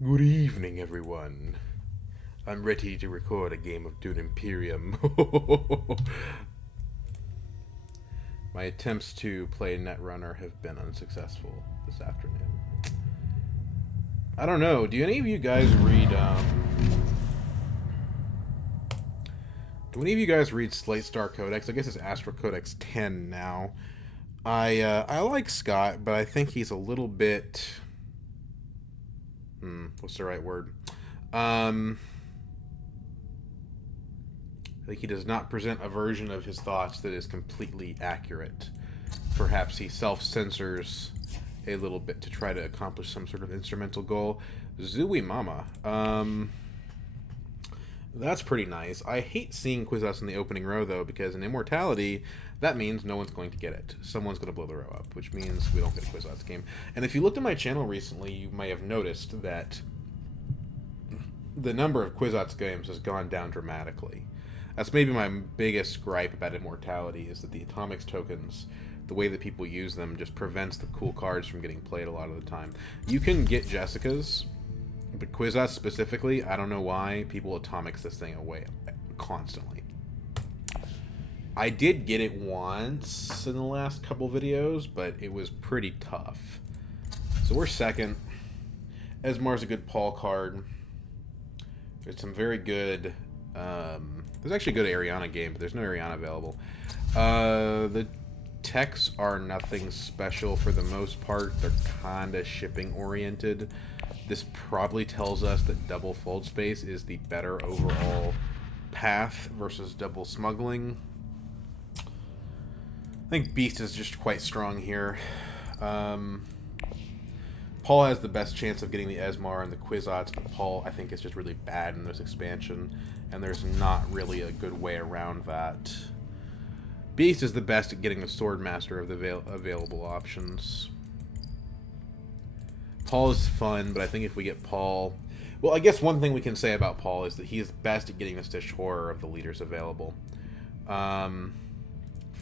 Good evening, everyone. I'm ready to record a game of Dune Imperium. My attempts to play Netrunner have been unsuccessful this afternoon. I don't know. Do any of you guys read? Do any of you guys read Slate Star Codex? I guess it's Astro Codex 10 now. I like Scott, but I think he's a little bit. What's the right word? Um, Like he does not present a version of his thoughts that is completely accurate. Perhaps he self-censors a little bit to try to accomplish some sort of instrumental goal. Zooey Mama. That's pretty nice. I hate seeing Kwisatz in the opening row, though, because in Immortality, that means no one's going to get it. Someone's going to blow the row up, which means we don't get a Kwisatz game. And if you looked at my channel recently, you may have noticed that the number of Kwisatz games has gone down dramatically. That's maybe my biggest gripe about Immortality, is that the Atomics tokens, the way that people use them, just prevents the cool cards from getting played a lot of the time. You can get Jessicas, but Kwisatz specifically, I don't know why people Atomics this thing away constantly. I did get it once in the last couple videos, but it was pretty tough. So we're second. Esmar's a good Paul card. There's some very good... there's actually a good Ariana game, but there's no Ariana available. The techs are nothing special for the most part. They're kind of shipping oriented. This probably tells us that double fold space is the better overall path versus double smuggling. I think Beast is just quite strong here. Paul has the best chance of getting the Esmar and the Kwisatz, but Paul, I think, is just really bad in this expansion, and there's not really a good way around that. Beast is the best at getting the Swordmaster of the available options. Paul is fun, but I think if we get Paul... Well, I guess one thing we can say about Paul is that he is best at getting the Stitched Horror of the leaders available. For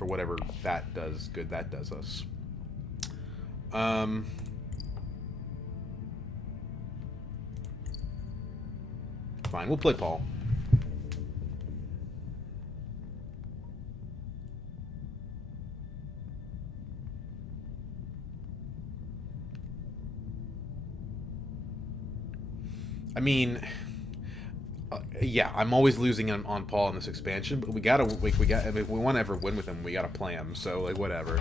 whatever that does, good that does us. Fine, we'll play Paul. I mean, yeah, I'm always losing on Paul in this expansion, but we got. I mean, if we want to ever win with him, we gotta play him. So like, whatever.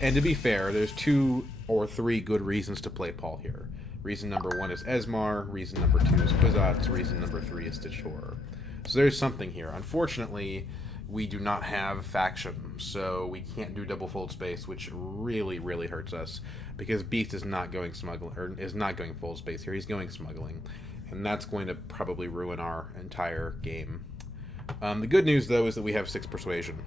And to be fair, there's 2 or 3 good reasons to play Paul here. Reason number 1 is Esmar. Reason number 2 is Kwisatz. Reason number 3 is Stitched Horror. So there's something here. Unfortunately, we do not have faction, so we can't do double fold space, which really, really hurts us because Beast is not going smuggling, or is not going fold space here. He's going smuggling, and that's going to probably ruin our entire game. The good news, though, is that we have 6 persuasion.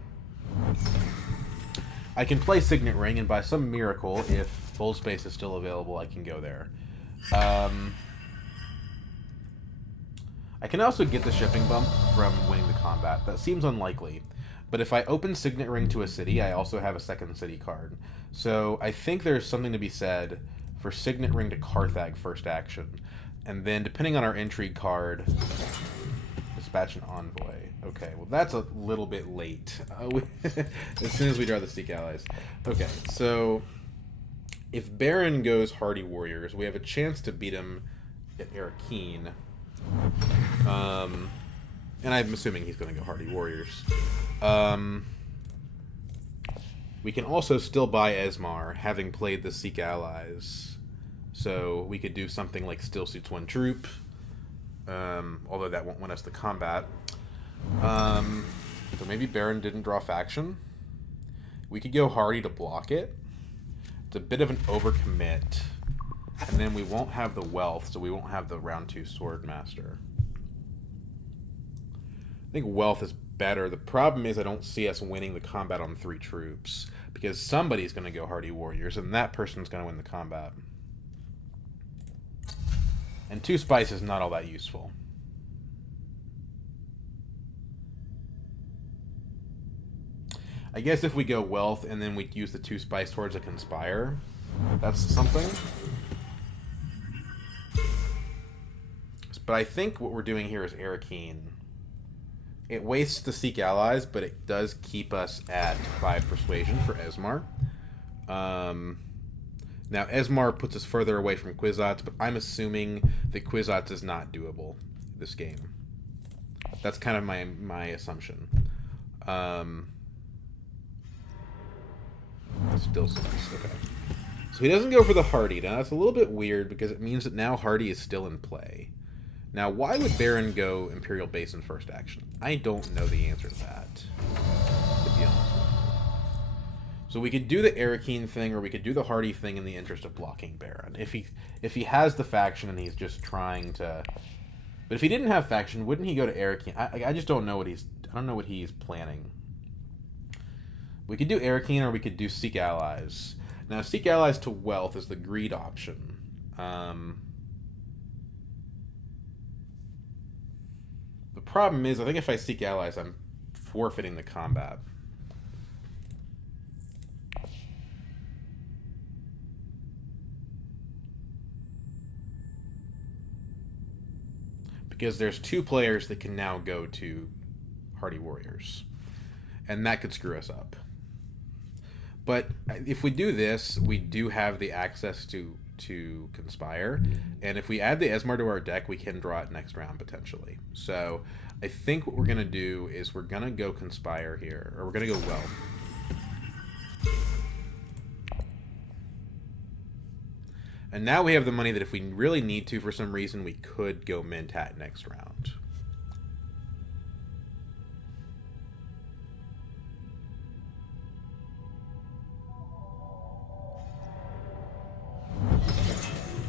I can play Signet Ring, and by some miracle, if fold space is still available, I can go there. I can also get the shipping bump from winning the combat. That seems unlikely. But if I open Signet Ring to a city, I also have a second city card. So I think there's something to be said for Signet Ring to Carthag first action. And then, depending on our intrigue card, dispatch an envoy. Okay, well that's a little bit late. As soon as we draw the Seek Allies. Okay, so if Baron goes Hardy Warriors, we have a chance to beat him at Arakeen. And I'm assuming he's going to go Hardy Warriors. We can also still buy Esmar, having played the Seek Allies. So we could do something like Still Suits 1 Troop, although that won't win us the combat. So maybe Baron didn't draw faction. We could go Hardy to block it. It's a bit of an overcommit. And then we won't have the wealth, so we won't have the round 2 Swordmaster. I think wealth is better. The problem is I don't see us winning the combat on 3 troops, because somebody's going to go Hardy Warriors, and that person's going to win the combat. And 2 spice is not all that useful. I guess if we go wealth and then we use the 2 spice towards a conspire, that's something. But I think what we're doing here is Arakeen. It wastes the Seek Allies, but it does keep us at 5 Persuasion for Esmar. Now, Esmar puts us further away from Kwisatz, but I'm assuming that Kwisatz is not doable this game. That's kind of my assumption. Still sucks. Okay. So he doesn't go for the Hardy. Now, that's a little bit weird because it means that now Hardy is still in play. Now, why would Baron go Imperial Base in first action? I don't know the answer to that, to be honest with you. So we could do the Arakeen thing, or we could do the Hardy thing in the interest of blocking Baron. If he has the faction and he's just trying to... But if he didn't have faction, wouldn't he go to Arakeen? I just don't know what he's... I don't know what he's planning. We could do Arakeen, or we could do Seek Allies. Now, Seek Allies to Wealth is the greed option. The problem is, I think if I Seek Allies, I'm forfeiting the combat. Because there's 2 players that can now go to Hardy Warriors. And that could screw us up. But if we do this, we do have the access to Conspire. And if we add the Esmar to our deck, we can draw it next round, potentially. So I think what we're going to do is we're going to go Conspire here. Or we're going to go Wealth. And now we have the money that if we really need to for some reason, we could go Mentat next round.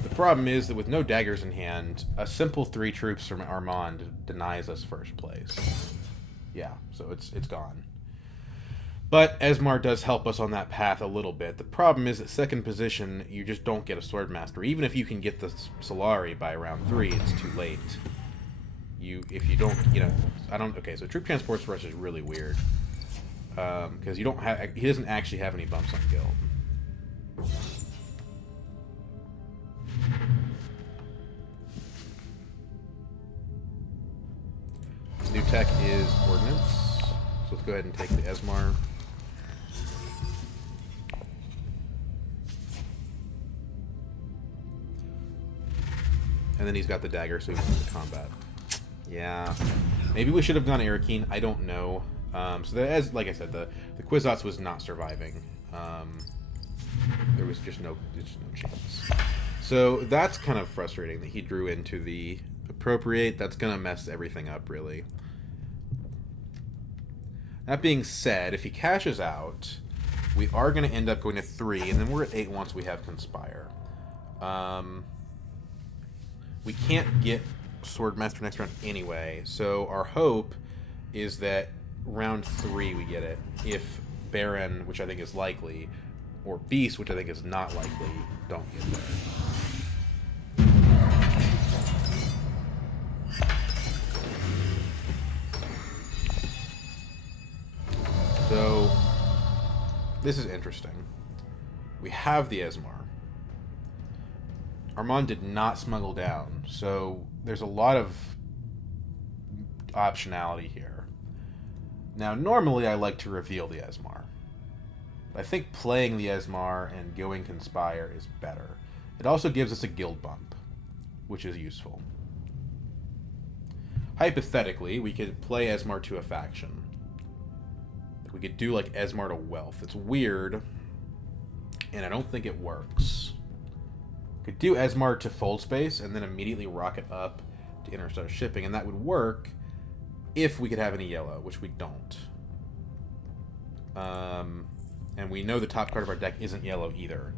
The problem is that with no daggers in hand, a simple 3 troops from Armand denies us first place. Yeah, so it's gone. But Esmar does help us on that path a little bit. The problem is that second position, you just don't get a Swordmaster. Even if you can get the Solari by round 3, it's too late. If you don't, okay, so Troop Transport's Rush is really weird. Because he doesn't actually have any bumps on Guild. New tech is Ordnance. So let's go ahead and take the Esmar. And then he's got the dagger, so he's in combat. Yeah. Maybe we should have gone Arakeen. I don't know. So as like I said, the Kwisatz was not surviving. There was just no chance. So that's kind of frustrating that he drew into the Appropriate. That's going to mess everything up, really. That being said, if he cashes out, we are going to end up going to 3, and then we're at 8 once we have Conspire. We can't get Swordmaster next round anyway, so our hope is that round 3 we get it. If Baron, which I think is likely, or Beast, which I think is not likely, don't get there. So, this is interesting. We have the Esmar. Armand did not smuggle down, so there's a lot of optionality here. Now, normally I like to reveal the Esmar. I think playing the Esmar and going Conspire is better. It also gives us a guild bump, which is useful. Hypothetically, we could play Esmar to a faction. We could do like Esmar to Wealth. It's weird, and I don't think it works. Could do Esmar to Fold Space and then immediately rocket up to Interstellar Shipping, and that would work if we could have any yellow, which we don't. And we know the top card of our deck isn't yellow either.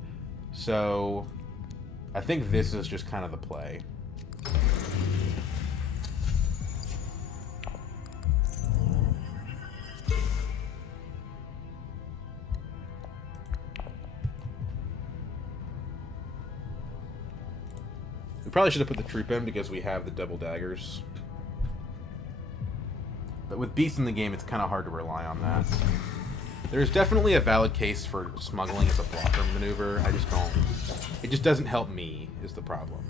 So I think this is just kind of the play. We probably should have put the troop in because we have the double daggers. But with Beast in the game, it's kind of hard to rely on that. There's definitely a valid case for smuggling as a blocker maneuver. I just don't... It just doesn't help me, is the problem.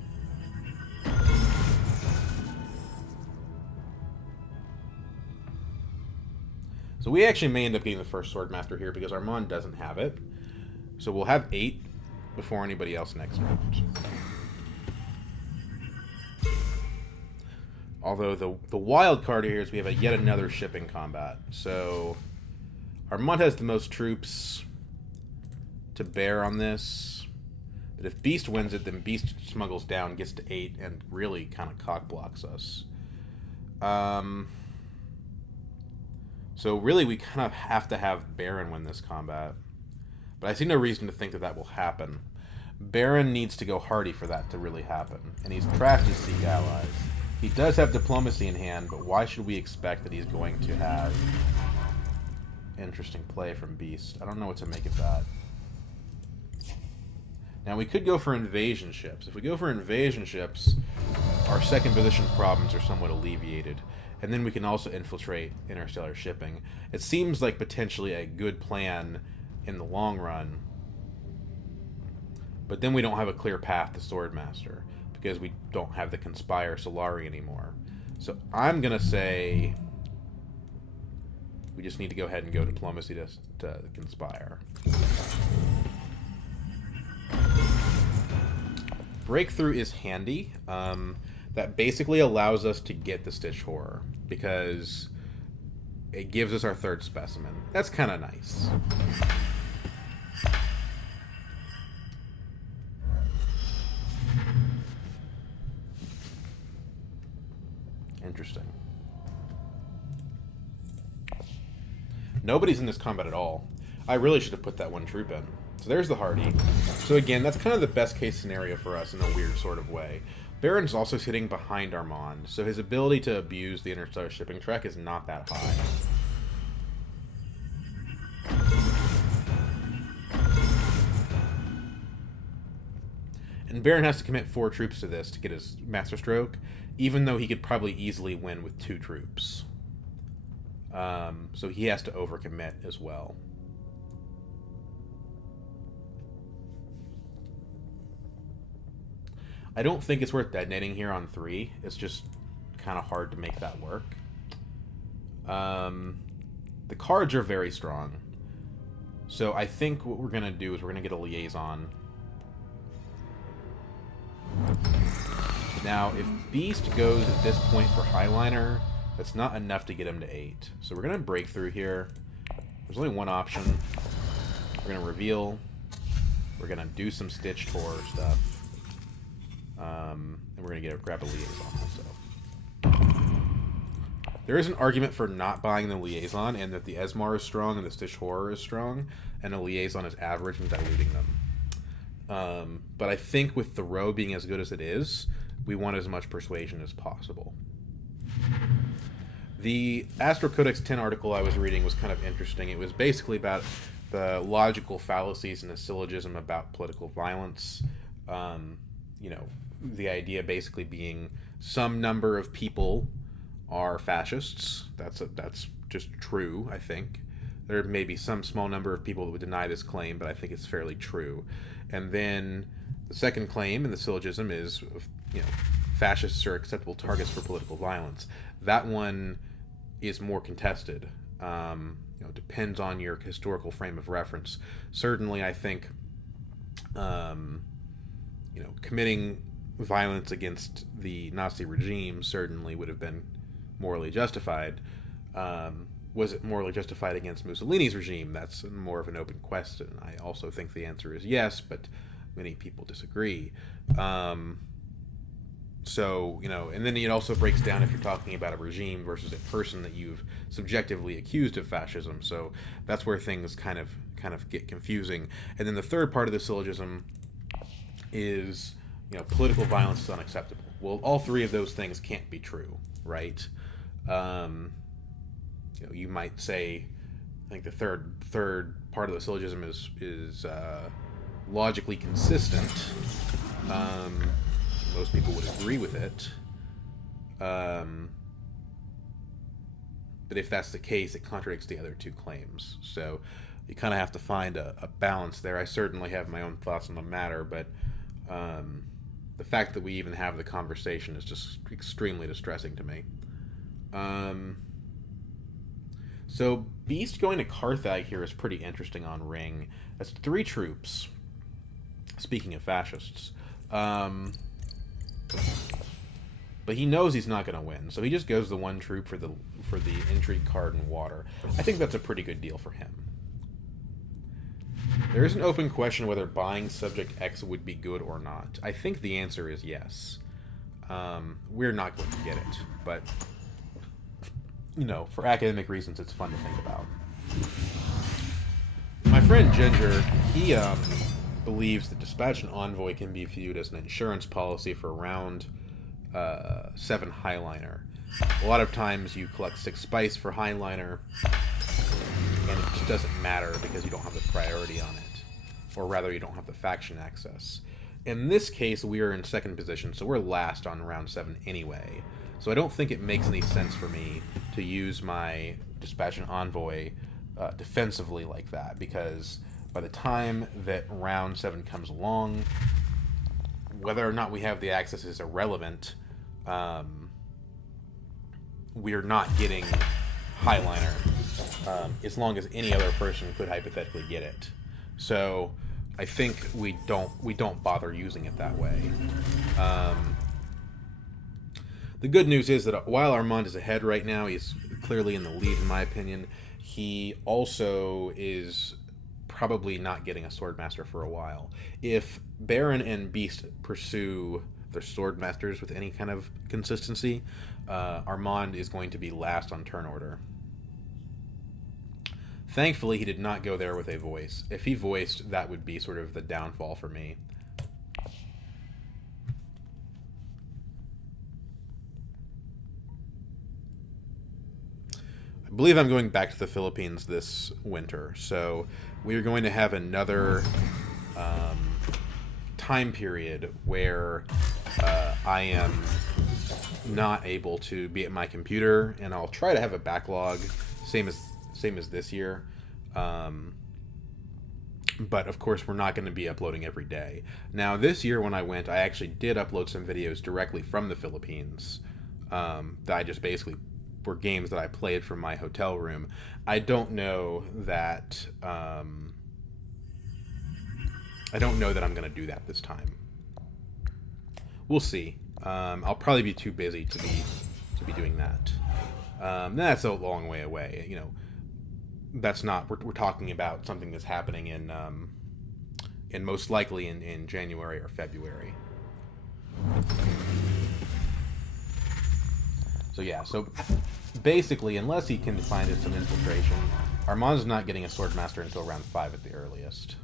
So we actually may end up getting the first Swordmaster here because Armand doesn't have it. So we'll have 8 before anybody else next round. Although the wild card here is we have yet another shipping combat. So Armand has the most troops to bear on this. But if Beast wins it, then Beast smuggles down, gets to 8, and really kind of cock blocks us. So really we kind of have to have Baron win this combat. But I see no reason to think that will happen. Baron needs to go Hardy for that to really happen. And he's trashed his Seek allies. He does have Diplomacy in hand, but why should we expect that he's going to have interesting play from Beast? I don't know what to make of that. Now we could go for invasion ships. If we go for invasion ships, our second position problems are somewhat alleviated. And then we can also infiltrate interstellar shipping. It seems like potentially a good plan in the long run. But then we don't have a clear path to Swordmaster because we don't have the Conspire Solari anymore. So I'm going to say we just need to go ahead and go Diplomacy to Conspire. Breakthrough is handy. That basically allows us to get the Stitch Horror because it gives us our third specimen. That's kind of nice. Interesting. Nobody's in this combat at all. I really should have put that one troop in. So there's the Hardy. So again, that's kind of the best case scenario for us in a weird sort of way. Baron's also sitting behind Armand, so his ability to abuse the interstellar shipping track is not that high. And Baron has to commit 4 troops to this to get his Masterstroke, even though he could probably easily win with 2 troops. So he has to overcommit as well. I don't think it's worth detonating here on 3. It's just kind of hard to make that work. The cards are very strong. So I think what we're going to do is we're going to get a liaison. Now, if Beast goes at this point for Highliner, that's not enough to get him to 8. So we're going to break through here. There's only one option. We're going to reveal. We're going to do some Stitch Tour stuff. And we're going to grab a liaison also. There is an argument for not buying the liaison, and that the Esmar is strong and the Stitch Horror is strong, and a liaison is average and diluting them. But I think with the row being as good as it is, we want as much persuasion as possible. The Astro Codex 10 article I was reading was kind of interesting. It was basically about the logical fallacies in a syllogism about political violence. You know, the idea basically being some number of people are fascists. That's just true, I think. There may be some small number of people that would deny this claim, but I think it's fairly true. And then the second claim in the syllogism is, you know, fascists are acceptable targets for political violence. That one is more contested. You know, depends on your historical frame of reference. Certainly, I think, you know, committing violence against the Nazi regime certainly would have been morally justified. Was it morally justified against Mussolini's regime? That's more of an open question. I also think the answer is yes, but many people disagree. So, you know, and then it also breaks down if you're talking about a regime versus a person that you've subjectively accused of fascism. So that's where things kind of get confusing. And then the third part of the syllogism is, you know, political violence is unacceptable. Well, all 3 of those things can't be true, right? You know, you might say, I think the third part of the syllogism is logically consistent. Most people would agree with it. But if that's the case, it contradicts the other 2 claims. So you kind of have to find a balance there. I certainly have my own thoughts on the matter, but the fact that we even have the conversation is just extremely distressing to me. So Beast going to Carthag here is pretty interesting on Ring. That's 3 troops. Speaking of fascists. But he knows he's not going to win, so he just goes the 1 troop for the intrigue card and water. I think that's a pretty good deal for him. There is an open question whether buying Subject X would be good or not. I think the answer is yes. We're not going to get it, but, you know, for academic reasons, it's fun to think about. My friend Ginger, he believes that Dispatch an Envoy can be viewed as an insurance policy for round 7 Highliner. A lot of times you collect 6 spice for Highliner, and it just doesn't matter because you don't have the priority on it. Or rather, you don't have the faction access. In this case, we are in 2nd position, so we're last on round 7 anyway. So I don't think it makes any sense for me to use my Dispatch an Envoy defensively like that, because by the time that round 7 comes along, whether or not we have the access is irrelevant. We're not getting Highliner, as long as any other person could hypothetically get it. So I think we don't bother using it that way. The good news is that while Armand is ahead right now, he's clearly in the lead in my opinion. He also is probably not getting a Swordmaster for a while. If Baron and Beast pursue their Swordmasters with any kind of consistency, Armand is going to be last on turn order. Thankfully, he did not go there with a voice. If he voiced, that would be sort of the downfall for me. I believe I'm going back to the Philippines this winter, so we are going to have another time period where I am not able to be at my computer, and I'll try to have a backlog, same as this year. But of course, we're not going to be uploading every day. Now, this year when I went, I actually did upload some videos directly from the Philippines that I just basically were games that I played from my hotel room. I don't know that I'm going to do that this time. We'll see. I'll probably be too busy to be doing that. That's a long way away. You know, that's not. We're talking about something that's happening in most likely in January or February. So yeah. So basically, unless he can find some infiltration, Armand's not getting a Swordmaster until round 5 at the earliest.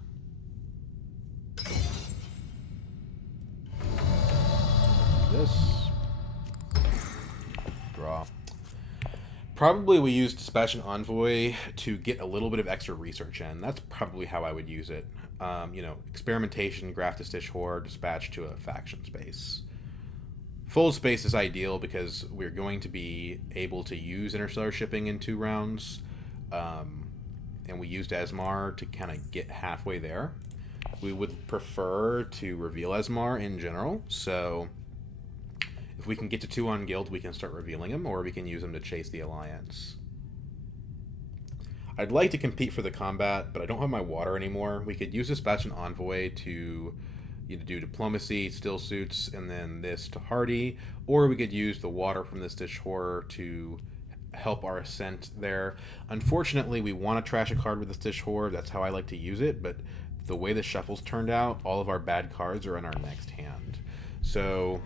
This. Draw. Probably we use Dispatch an Envoy to get a little bit of extra research in. That's probably how I would use it. You know, experimentation, graft to Stitch Horror, dispatch to a faction space. Full space is ideal because we're going to be able to use interstellar shipping in 2 rounds. And we used Esmar to kind of get halfway there. We would prefer to reveal Esmar in general, so if we can get to 2 on guild, we can start revealing them, or we can use them to chase the alliance. I'd like to compete for the combat, but I don't have my water anymore. We could use Dispatch an Envoy to do diplomacy, still suits, and then this to hardy, or we could use the water from the Stitch Horror to help our ascent there. Unfortunately, we want to trash a card with the Stitch Horror. That's how I like to use it, but the way the shuffle's turned out, all of our bad cards are in our next hand. So,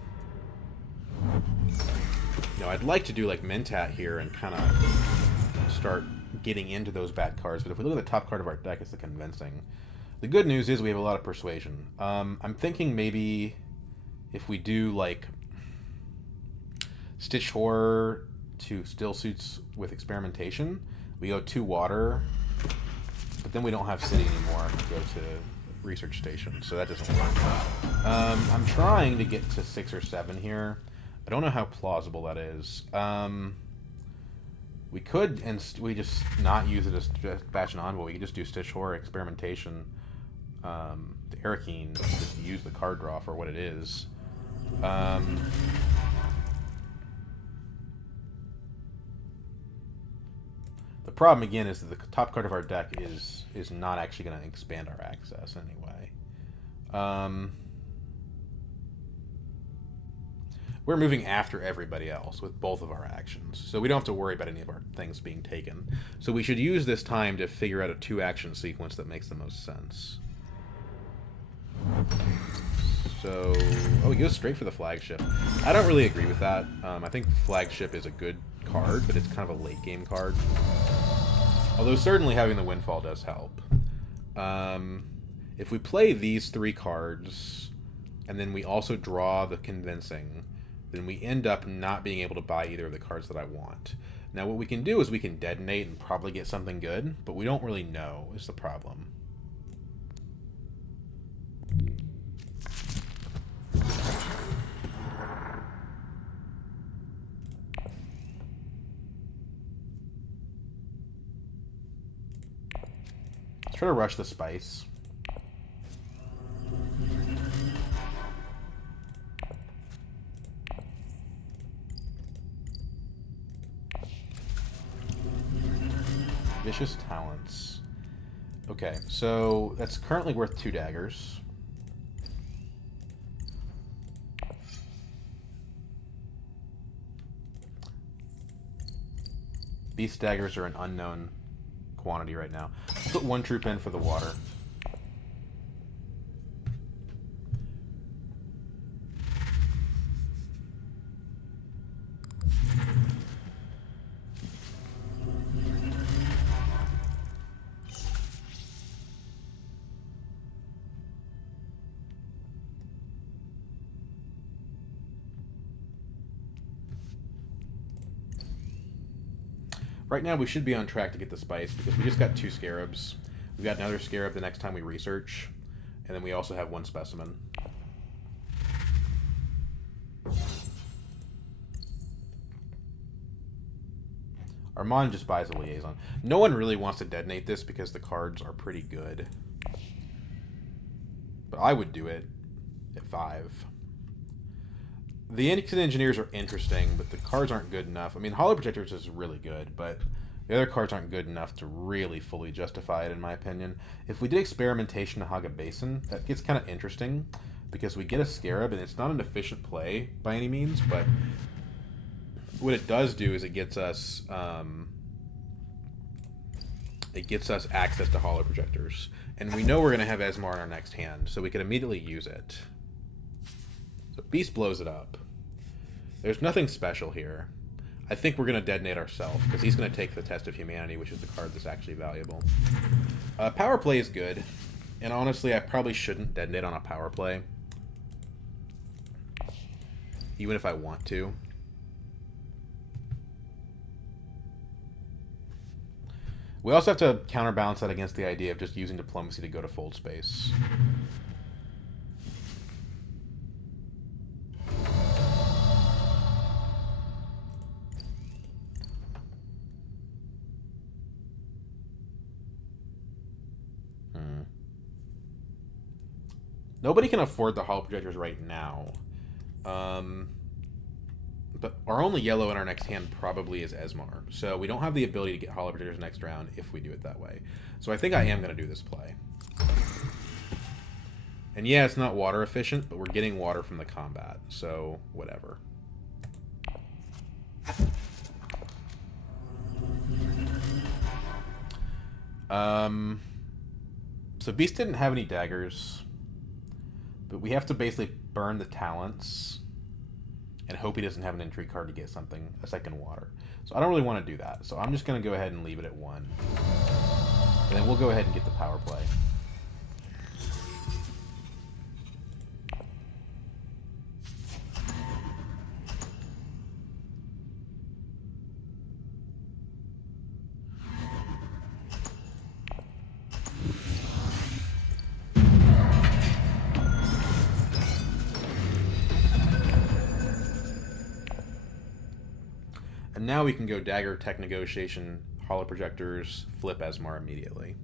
you know, I'd like to do like Mentat here and kind of start getting into those bad cards, but if we look at the top card of our deck, it's the Convincing. The good news is we have a lot of Persuasion. I'm thinking maybe if we do like Stitch Horror to Still Suits with Experimentation, we go 2 water, but then we don't have City anymore to go to Research Station, so that doesn't work. I'm trying to get to 6 or 7 here. I don't know how plausible that is. We could, and we just not use it as Dispatch an Envoy. We could just do Stitch Horror, Experimentation, to Arakeen, just to use the card draw for what it is. The problem, again, is that the top card of our deck is not actually going to expand our access anyway. We're moving after everybody else with both of our actions, so we don't have to worry about any of our things being taken. So we should use this time to figure out a 2-action sequence that makes the most sense. So, oh, he goes straight for the flagship. I don't really agree with that. I think flagship is a good card, but it's kind of a late game card. Although certainly having the windfall does help. If we play these 3 cards, and then we also draw the convincing, then we end up not being able to buy either of the cards that I want. Now what we can do is we can detonate and probably get something good, but we don't really know is the problem. Let's try to rush the spice. Vicious Talents. Okay, so that's currently worth 2 daggers. Beast daggers are an unknown quantity right now. Let's put 1 troop in for the water. Right now we should be on track to get the spice because we just got 2 scarabs. We've got another scarab the next time we research, and then we also have 1 specimen. Armand just buys a liaison. No one really wants to detonate this because the cards are pretty good. But I would do it at 5. The Innocent Engineers are interesting, but the cards aren't good enough. I mean, Hollow Protectors is really good, but the other cards aren't good enough to really fully justify it, in my opinion. If we did Experimentation to Haga Basin, that gets kind of interesting, because we get a Scarab, and it's not an efficient play by any means, but what it does do is it gets us access to Hollow Projectors. And we know we're going to have Esmar in our next hand, so we can immediately use it. So Beast blows it up. There's nothing special here. I think we're going to detonate ourselves, because he's going to take the Test of Humanity, which is the card that's actually valuable. Power play is good, and honestly, I probably shouldn't detonate on a power play, even if I want to. We also have to counterbalance that against the idea of just using Diplomacy to go to fold space. Nobody can afford the Hollow Projectors right now. But our only yellow in our next hand probably is Esmar. So we don't have the ability to get Hollow Projectors next round if we do it that way. So I think I am going to do this play. And yeah, it's not water efficient, but we're getting water from the combat. So whatever. So Beast didn't have any daggers. But we have to basically burn the talents and hope he doesn't have an intrigue card to get something, a second water. So I don't really want to do that. So I'm just going to go ahead and leave it at 1. And then we'll go ahead and get the power play. And now we can go Dagger, Tech Negotiation, Hollow Projectors, flip Esmar immediately.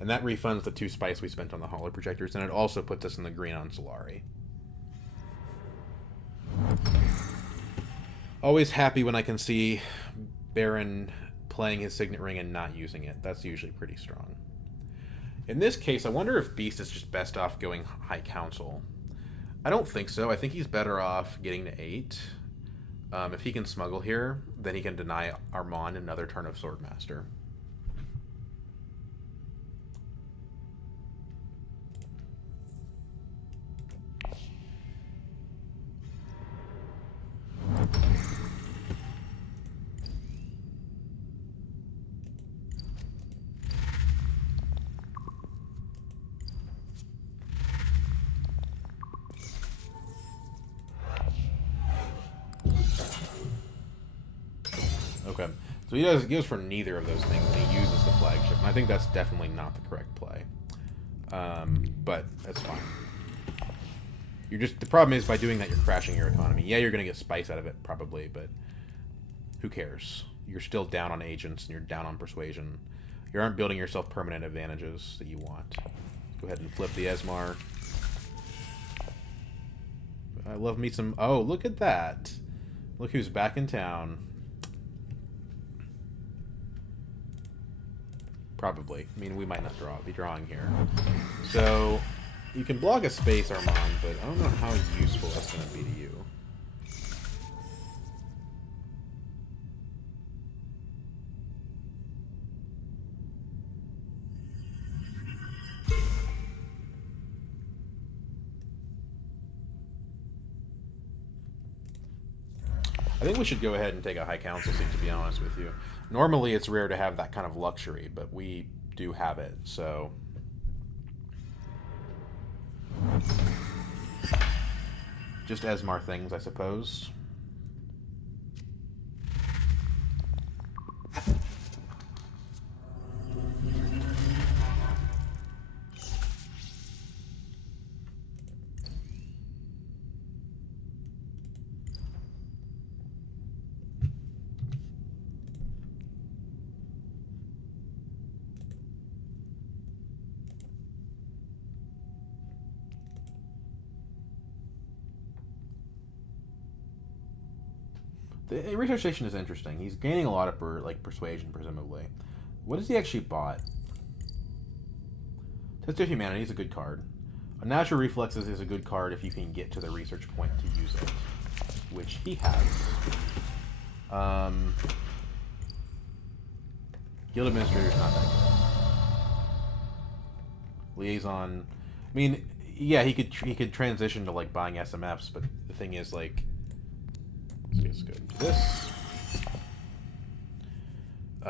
And that refunds the 2 spice we spent on the Hollow Projectors, and it also puts us in the green on Solari. Always happy when I can see Baron playing his Signet Ring and not using it. That's usually pretty strong. In this case, I wonder if Beast is just best off going High Council. I don't think so. I think he's better off getting to 8. If he can smuggle here, then he can deny Armand another turn of Swordmaster. Okay, so he goes for neither of those things, and he uses the flagship, and I think that's definitely not the correct play. But that's fine. The problem is by doing that, you're crashing your economy. Yeah, you're gonna get spice out of it probably, but who cares? You're still down on agents and you're down on persuasion. You aren't building yourself permanent advantages that you want. Go ahead and flip the Esmar. I love me some. Oh, look at that! Look who's back in town. Probably. I mean, we might not be drawing here. So, you can block a space, Armand, but I don't know how useful that's going to be to you. I think we should go ahead and take a High Council seat, to be honest with you. Normally, it's rare to have that kind of luxury, but we do have it, so... Just Esmar things, I suppose. The research station is interesting. He's gaining a lot of persuasion, presumably. What has he actually bought? Test of Humanity is a good card. A Natural Reflexes is a good card if you can get to the research point to use it, which he has. Guild Administrator is not that good. Liaison. I mean, yeah, he could transition to like buying SMFs, but the thing is like. Let's go to this.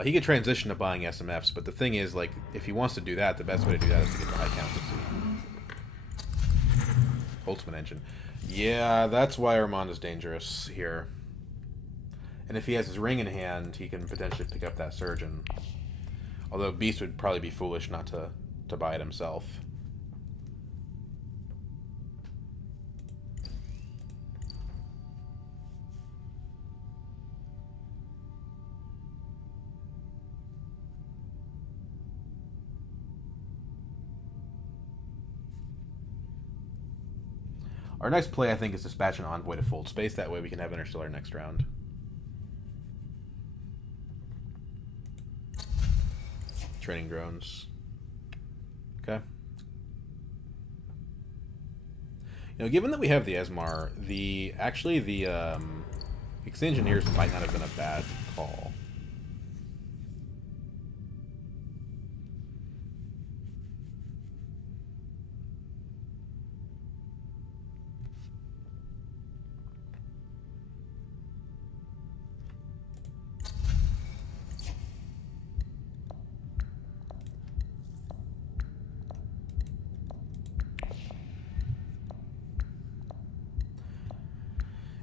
He could transition to buying SMFs, but the thing is, like, if he wants to do that, the best way to do that is to get the High Council seat. Ultimate Engine. Yeah, that's why Armand is dangerous here. And if he has his ring in hand, he can potentially pick up that Surgeon. Although Beast would probably be foolish not to buy it himself. Our next play, I think, is dispatch an envoy to Fold Space. That way we can have Interstellar next round. Training drones. Okay. You know, given that we have the Esmar, the Ex-Engineers might not have been a bad call.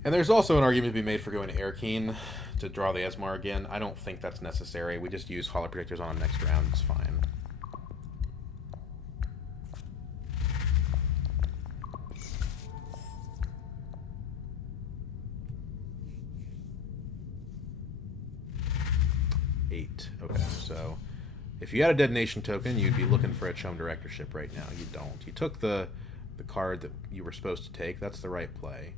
And there's also an argument to be made for going to Airkeen to draw the Esmar again. I don't think that's necessary. We just use Hollow Protectors on him next round. It's fine. Eight. Okay, so if you had a Detonation token, you'd be looking for a Chum Directorship right now. You don't. You took the card that you were supposed to take. That's the right play.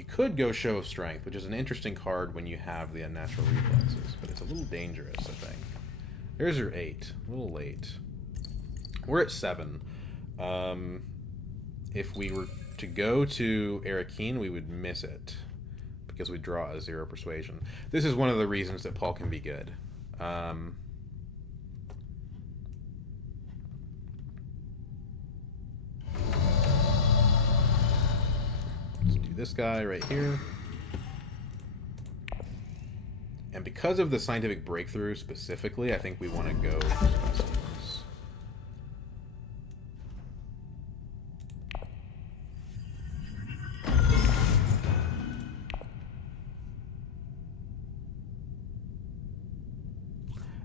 You could go Show of Strength, which is an interesting card when you have the unnatural reflexes, but it's a little dangerous, I think. There's your 8. A little late. We're at 7. If we were to go to Arakeen, we would miss it, because we draw a 0 Persuasion. This is one of the reasons that Paul can be good. Let's do this guy right here. And because of the scientific breakthrough specifically, I think we want to go specimens.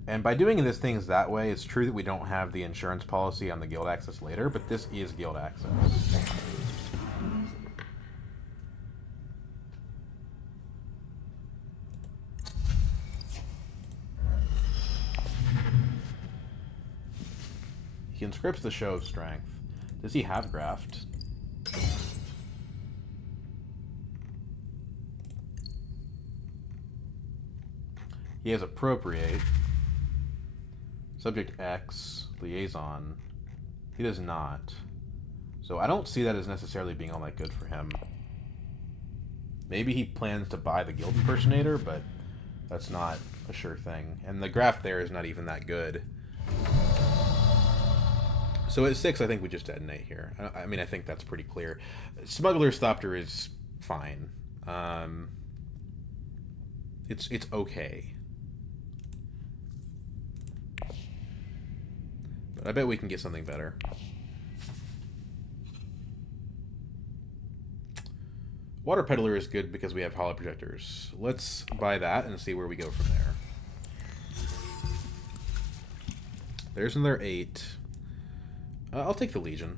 And by doing this things that way, it's true that we don't have the insurance policy on the guild access later, but this is guild access. He inscripts the Show of Strength. Does he have Graft? He has Appropriate. Subject X, Liaison. He does not. So I don't see that as necessarily being all that good for him. Maybe he plans to buy the Guild Impersonator, but that's not a sure thing. And the Graft there is not even that good. So at 6, I think we just detonate here. I mean, I think that's pretty clear. Smuggler's Thopter is fine. It's okay. But I bet we can get something better. Water Peddler is good because we have Hollow Projectors. Let's buy that and see where we go from there. There's another 8. I'll take the Legion.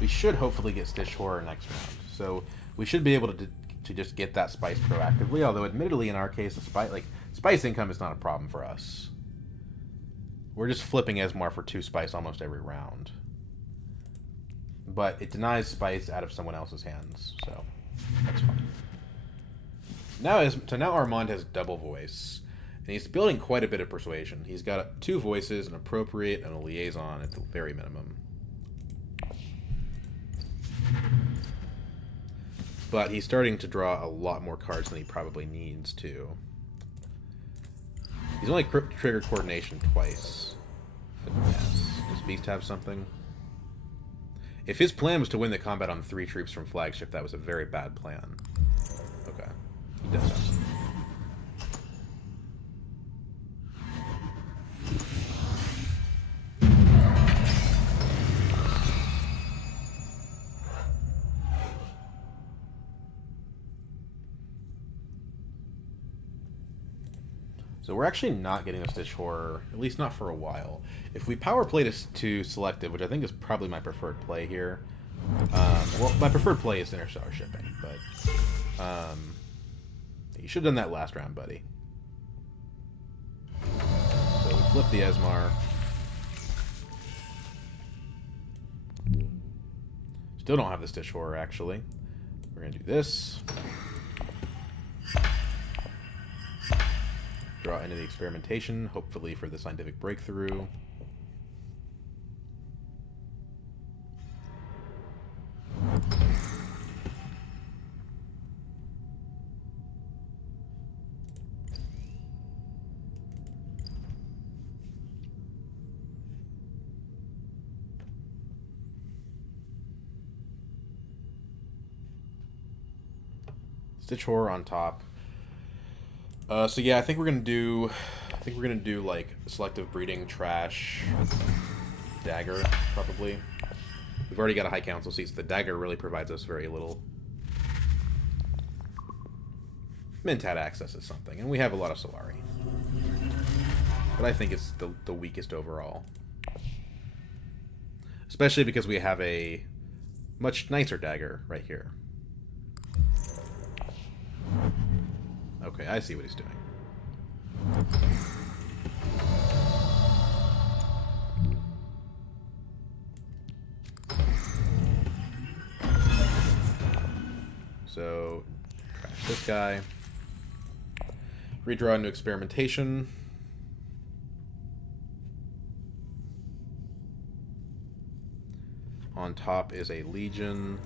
We should hopefully get Stitch Horror next round. So we should be able to just get that spice proactively, although admittedly in our case, the spice income is not a problem for us. We're just flipping Esmar for 2 spice almost every round. But it denies spice out of someone else's hands, so that's fine. Now Armand has double voice, and he's building quite a bit of persuasion. He's got 2 voices, an Appropriate, and a Liaison at the very minimum. But he's starting to draw a lot more cards than he probably needs to. He's only triggered Coordination twice. Yes. Does Beast have something? If his plan was to win the combat on 3 troops from Flagship, that was a very bad plan. Okay. He does have something. So we're actually not getting a Stitch Horror, at least not for a while. If we power play to Selective, which I think is probably my preferred play here. Well, my preferred play is Interstellar Shipping, but you should have done that last round, buddy. So we flip the Esmar. Still don't have the Stitch Horror, actually. We're going to do this. Draw into the experimentation, hopefully for the scientific breakthrough. Stitch Horror on top. So yeah, I think we're gonna do like Selective Breeding, Trash, Dagger, probably. We've already got a High Council seat, so the Dagger really provides us very little. Mentat access is something, and we have a lot of Solari. But I think it's the weakest overall. Especially because we have a much nicer Dagger right here. Okay, I see what he's doing. So, crash this guy. Redraw into experimentation. On top is a Legion.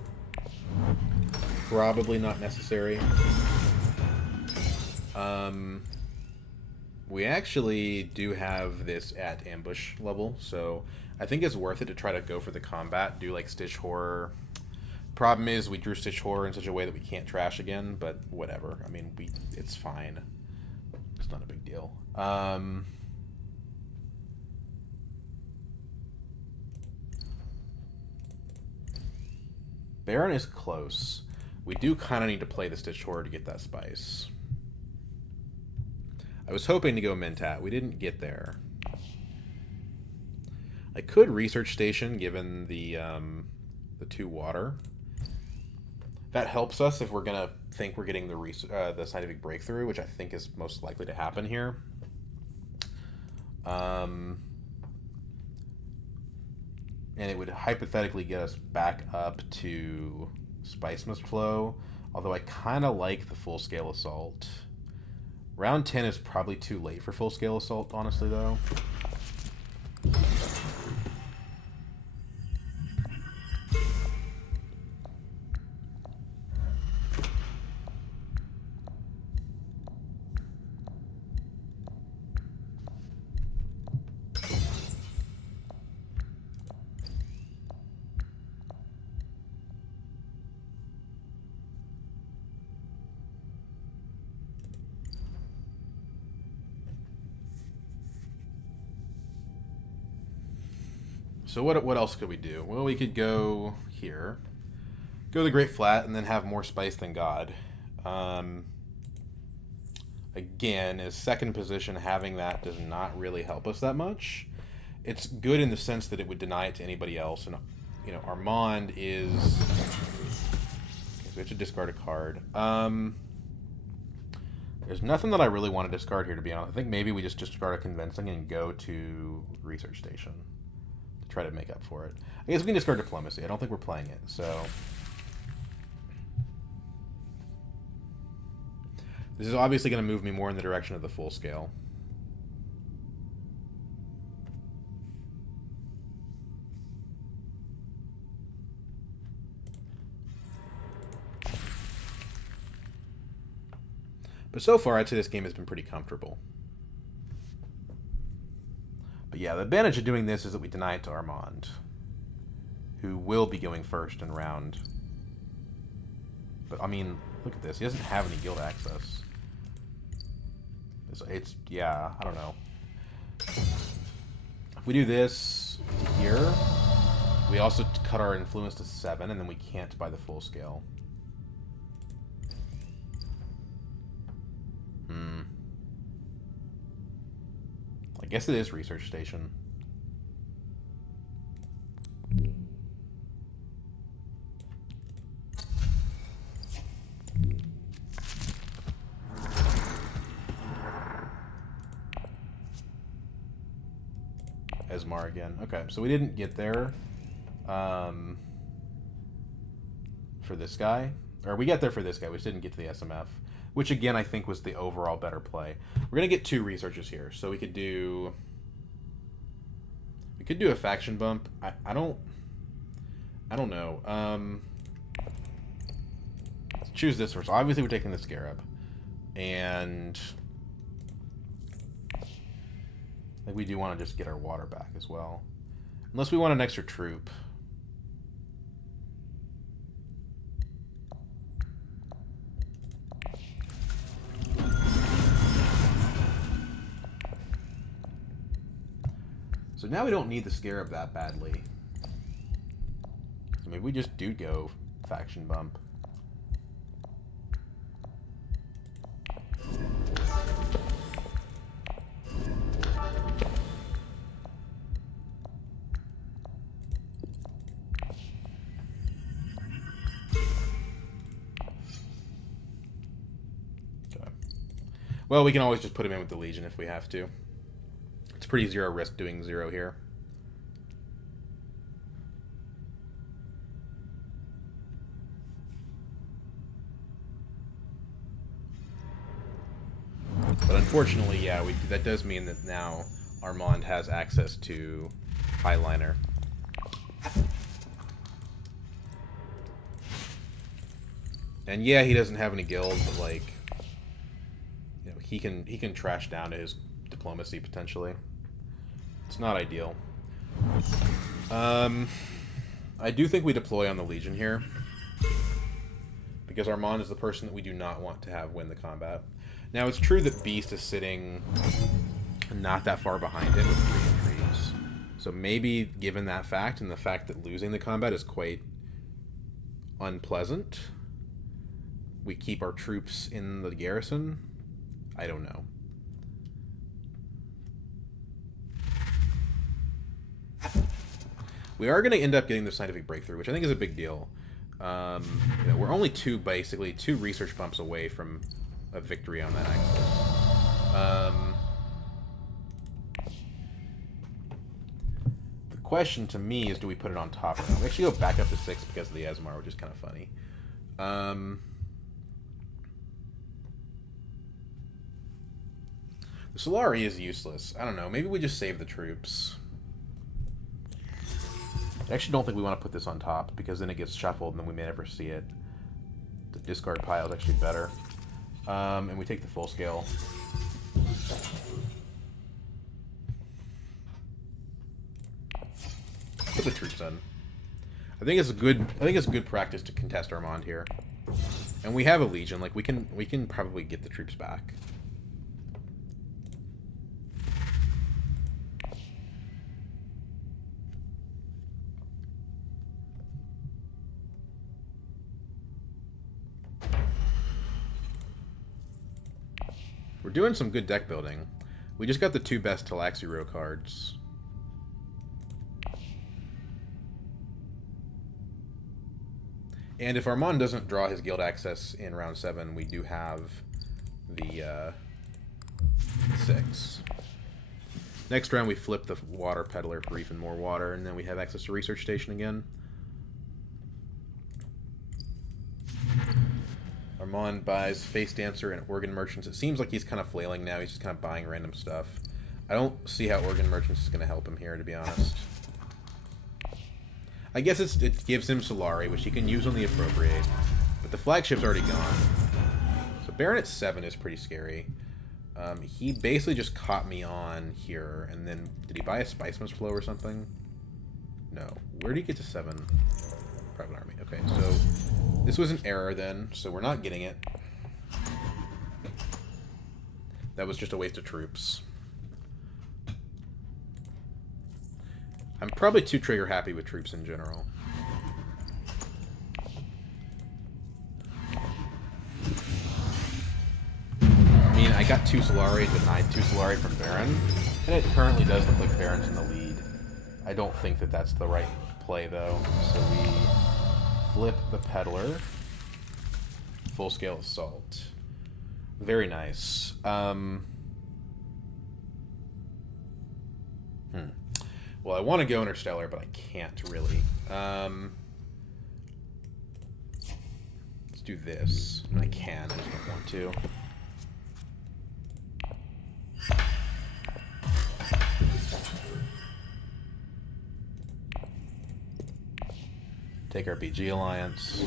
Probably not necessary. We actually do have this at ambush level, so I think it's worth it to try to go for the combat, do like Stitch Horror. Problem is, we drew Stitch Horror in such a way that we can't trash again, but whatever. I mean, it's fine. It's not a big deal. Baron is close. We do kind of need to play the Stitch Horror to get that spice. I was hoping to go Mentat. We didn't get there. I could Research Station, given the 2 water. That helps us if we're going to think we're getting the scientific breakthrough, which I think is most likely to happen here. And it would hypothetically get us back up to Spice Must Flow, although I kind of like the full-scale assault. Round 10 is probably too late for full-scale assault, honestly, though. So what else could we do? Well, we could go here. Go the Great Flat and then have more spice than God. Again, as second position, having that does not really help us that much. It's good in the sense that it would deny it to anybody else. And, you know, Armand is... Okay, so we have to discard a card. There's nothing that I really want to discard here, to be honest. I think maybe we just discard a Convincing and go to Research Station. Try to make up for it. I guess we can discard Diplomacy. I don't think we're playing it, so... This is obviously going to move me more in the direction of the full scale. But so far, I'd say this game has been pretty comfortable. But yeah, the advantage of doing this is that we deny it to Armand, who will be going first in round. But, I mean, look at this. He doesn't have any guild access. It's yeah, I don't know. If we do this here, we also cut our influence to 7, and then we can't buy the full scale. I guess it is Research Station. Esmar again. Okay, so we didn't get there for this guy. Or we got there for this guy. We just didn't get to the SMF. Which, again, I think was the overall better play. We're going to get 2 researches here. So we could do... We could do a faction bump. I don't know. Let's choose this first. Obviously, we're taking the Scarab. And... I think we do want to just get our water back as well. Unless we want an extra troop. So now we don't need the Scarab that badly. So maybe we just do go faction bump. Okay. Well, we can always just put him in with the Legion if we have to. It's pretty zero risk doing 0 here. But unfortunately, yeah, that does mean that now Armand has access to Highliner. And yeah, he doesn't have any guilds, but like, you know, he can trash down to his diplomacy potentially. It's not ideal. I do think we deploy on the Legion here, because Armand is the person that we do not want to have win the combat. Now, it's true that Beast is sitting not that far behind him with 3 entries. So maybe, given that fact, and the fact that losing the combat is quite unpleasant, we keep our troops in the garrison? I don't know. We are going to end up getting the scientific breakthrough, which I think is a big deal. You know, we're only basically two research bumps away from a victory on that axis. The question to me is, do we put it on top? We actually go back up to 6 because of the Esmar, which is kind of funny. The Solari is useless. I don't know. Maybe we just save the troops. I actually don't think we want to put this on top, because then it gets shuffled and then we may never see it. The discard pile is actually better. And we take the full scale. Put the troops in. I think it's good practice to contest Armand here. And we have a Legion, like we can probably get the troops back. We're doing some good deck building. We just got the 2 best Talaxi cards. And if Armand doesn't draw his guild access in round 7, we do have the 6. Next round we flip the water peddler for even more water, and then we have access to research station again. Armand buys Face Dancer and Organ Merchants. It seems like he's kind of flailing now. He's just kind of buying random stuff. I don't see how Organ Merchants is going to help him here, to be honest. I guess it gives him Solari, which he can use on the appropriate. But the flagship's already gone. So Baron at 7 is pretty scary. He basically just caught me on here, and then... Did he buy a Spiceman's Flow or something? No. Where did he get to 7? Private Army. Okay, so... This was an error then, so we're not getting it. That was just a waste of troops. I'm probably too trigger happy with troops in general. I mean, I got 2 Solari and denied 2 Solari from Baron, and it currently does look like Baron's in the lead. I don't think that that's the right play, though, so we flip the Peddler. Full-scale assault. Very nice. Well, I want to go Interstellar, but I can't really. Let's do this. I can, I just don't want to. Take our BG Alliance.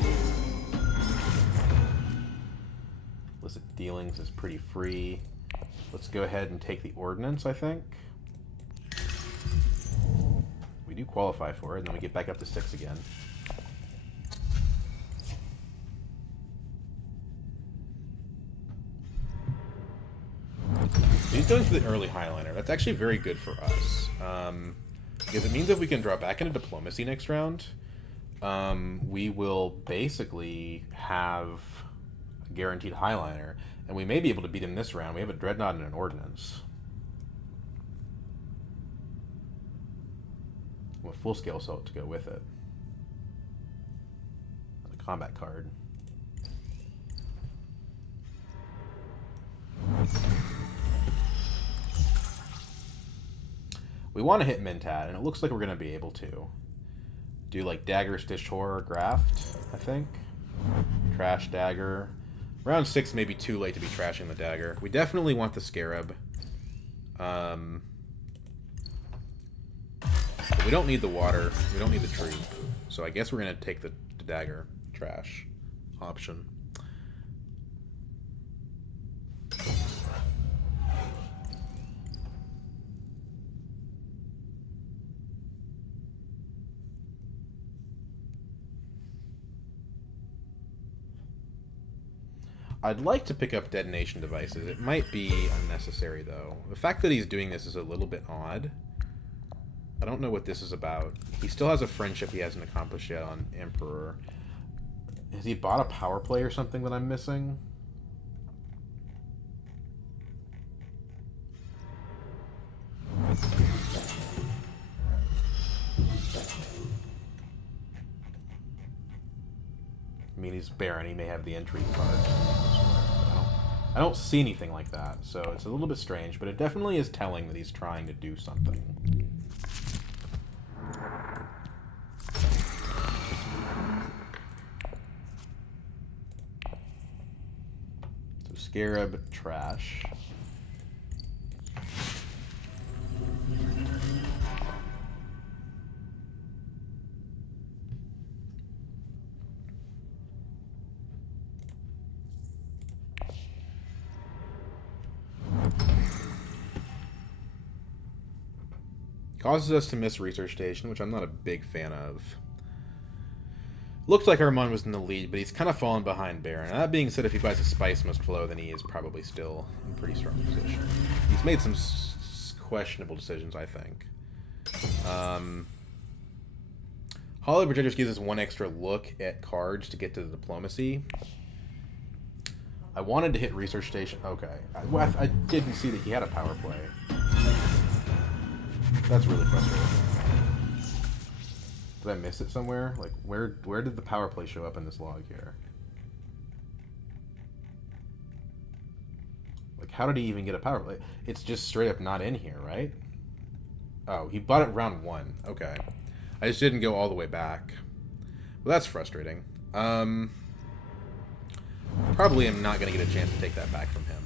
Illicit Dealings is pretty free. Let's go ahead and take the Ordnance, I think. We do qualify for it, and then we get back up to 6 again. He's going for the early Highliner. That's actually very good for us. Because it means if we can draw back into Diplomacy next round, we will basically have a guaranteed Highliner, and we may be able to beat him this round. We have a Dreadnought and an Ordnance. With full-scale assault to go with it. A combat card. We want to hit Mentat, and it looks like we're going to be able to. Do like Dagger, Stitched Horror, Graft, I think. Trash Dagger. Round 6 may be too late to be trashing the Dagger. We definitely want the Scarab. But we don't need the water. We don't need the tree. So I guess we're going to take the Dagger trash option. I'd like to pick up detonation devices. It might be unnecessary, though. The fact that he's doing this is a little bit odd. I don't know what this is about. He still has a friendship he hasn't accomplished yet on Emperor. Has he bought a power play or something that I'm missing? I mean, he's Baron. He may have the entry card. I don't see anything like that, so it's a little bit strange, but it definitely is telling that he's trying to do something. So Scarab, trash. Causes us to miss Research Station, which I'm not a big fan of. Looks like Armand was in the lead, but he's kind of fallen behind Baron. And that being said, if he buys a Spice Must Flow, then he is probably still in pretty strong position. He's made some questionable decisions, I think. Hollow Projectors gives us one extra look at cards to get to the Diplomacy. I wanted to hit Research Station. Okay. I didn't see that he had a power play. That's really frustrating. Did I miss it somewhere? Like, where did the power play show up in this log here? Like, how did he even get a power play? It's just straight up not in here, right? Oh, he bought it round 1. Okay. I just didn't go all the way back. Well, that's frustrating. Probably am not going to get a chance to take that back from him.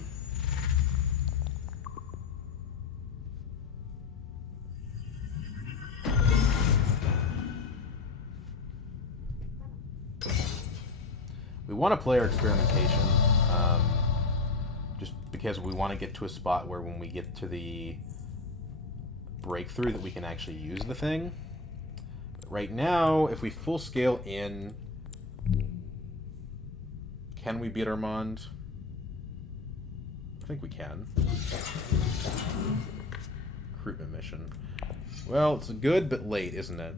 We want to play our experimentation, just because we want to get to a spot where when we get to the breakthrough that we can actually use the thing. But right now, if we full scale in, can we beat Armand? I think we can. Recruitment mission. Well, it's good but late, isn't it?